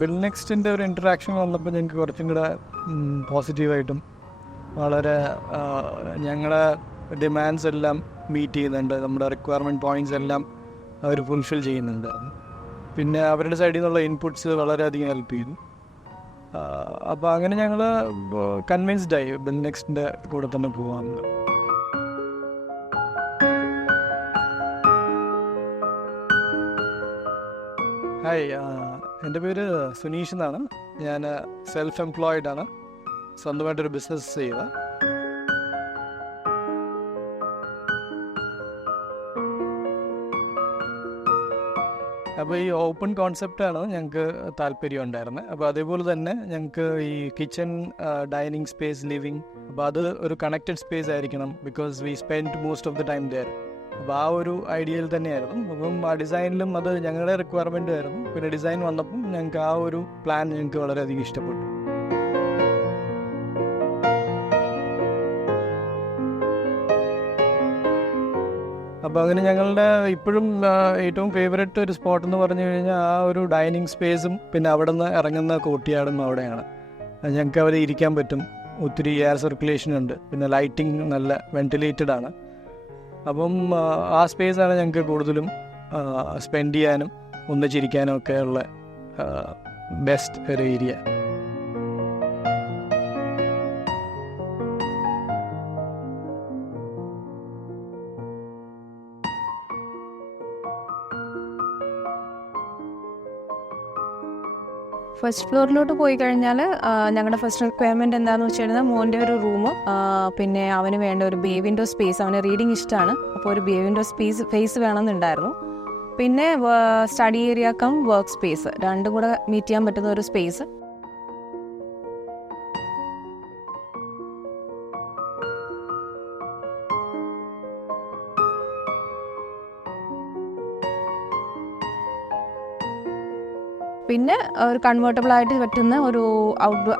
Bill നെക്സ്റ്റിൻ്റെ ഒരു interaction വന്നപ്പോൾ ഞങ്ങൾക്ക് കുറച്ചും കൂടെ പോസിറ്റീവായിട്ടും വളരെ ഞങ്ങളുടെ ഡിമാൻഡ്സ് എല്ലാം മീറ്റ് ചെയ്യുന്നുണ്ട്, നമ്മുടെ റിക്വയർമെൻറ്റ് പോയിൻറ്റ്സ് എല്ലാം അവർ ഫുൾഫിൽ ചെയ്യുന്നുണ്ട്. പിന്നെ അവരുടെ സൈഡിൽ നിന്നുള്ള ഇൻപുട്സ് വളരെയധികം ഹെൽപ്പ് ചെയ്തു. അപ്പോൾ അങ്ങനെ ഞങ്ങൾ കൺവിൻസ്ഡായി ബിൽ നെക്സ്റ്റിൻ്റെ കൂടെ തന്നെ പോകാമെന്ന്. ഹായ്, എൻ്റെ പേര് സുനീഷ് എന്നാണ്. ഞാൻ സെൽഫ് എംപ്ലോയിഡ് ആണ്, സ്വന്തമായിട്ടൊരു ബിസിനസ് ചെയ്യുക. അപ്പോൾ ഈ ഓപ്പൺ കോൺസെപ്റ്റാണ് ഞങ്ങൾക്ക് താല്പര്യം ഉണ്ടായിരുന്നത്. അപ്പോൾ അതേപോലെ തന്നെ ഞങ്ങൾക്ക് ഈ കിച്ചൺ, ഡൈനിങ് സ്പേസ്, ലിവിങ്, അപ്പോൾ അത് ഒരു കണക്റ്റഡ് സ്പേസ് ആയിരിക്കണം. Because we spend most of the time there. അപ്പോൾ ആ ഒരു ഐഡിയയിൽ തന്നെയായിരുന്നു. അപ്പം ആ ഡിസൈനിലും അത് ഞങ്ങളുടെ റിക്വയർമെൻ്റ് ആയിരുന്നു. പിന്നെ ഡിസൈൻ വന്നപ്പം ഞങ്ങൾക്ക് ആ ഒരു പ്ലാൻ ഞങ്ങൾക്ക് വളരെയധികം ഇഷ്ടപ്പെട്ടു. അപ്പോൾ അങ്ങനെ ഞങ്ങളുടെ ഇപ്പോഴും ഏറ്റവും ഫേവറേറ്റ് ഒരു സ്പോട്ട് എന്ന് പറഞ്ഞു കഴിഞ്ഞാൽ ആ ഒരു ഡൈനിങ് സ്പേസും പിന്നെ അവിടെ നിന്ന് ഇറങ്ങുന്ന കോർട്ട്യാർഡും അവിടെയാണ്. ഞങ്ങൾക്ക് അവിടെ ഇരിക്കാൻ പറ്റും, ഒത്തിരി എയർ സർക്കുലേഷൻ ഉണ്ട്, പിന്നെ ലൈറ്റിംഗ് നല്ല വെന്റിലേറ്റഡ് ആണ്. അപ്പം ആ സ്പേസാണ് ഞങ്ങൾക്ക് കൂടുതലും സ്പെൻഡ് ചെയ്യാനും ഒന്നിച്ചിരിക്കാനും ഒക്കെ ഉള്ള ബെസ്റ്റ് ഒരു ഏരിയ. ഫസ്റ്റ് ഫ്ലോറിലോട്ട് പോയി കഴിഞ്ഞാൽ ഞങ്ങളുടെ ഫസ്റ്റ് റിക്വയർമെൻറ്റ് എന്താണെന്ന് വെച്ച് കഴിഞ്ഞാൽ മോൻ്റെ ഒരു റൂം, പിന്നെ അവന് വേണ്ട ഒരു ബേ വിൻഡോ സ്പേസ്. അവന് റീഡിങ് ഇഷ്ടമാണ്, അപ്പോൾ ഒരു ബേ വിൻഡോ സ്പേസ് വേണമെന്നുണ്ടായിരുന്നു. പിന്നെ study area cum work space, രണ്ടും കൂടെ മീറ്റ് ചെയ്യാൻ പറ്റുന്ന ഒരു സ്പേസ്. പിന്നെ ഒരു കൺവേർട്ടബിൾ ആയിട്ട് പറ്റുന്ന ഒരു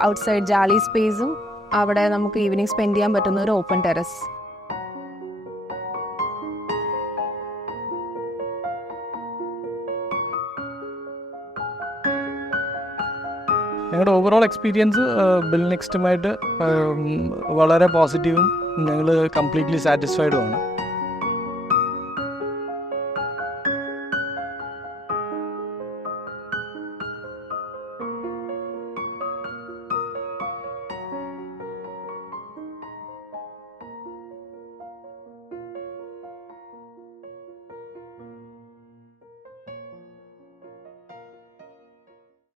ഔട്ട്സൈഡ് ജാലി സ്പേസും, അവിടെ നമുക്ക് ഈവനിങ് സ്പെൻഡ് ചെയ്യാൻ പറ്റുന്ന ഒരു ഓപ്പൺ ടെറസ്. ഞങ്ങളുടെ ഓവറോൾ എക്സ്പീരിയൻസ് ബിൽ നെക്സ്റ്റുമായിട്ട് വളരെ പോസിറ്റീവും ഞങ്ങൾ കംപ്ലീറ്റ്ലി സാറ്റിസ്ഫൈഡുമാണ്.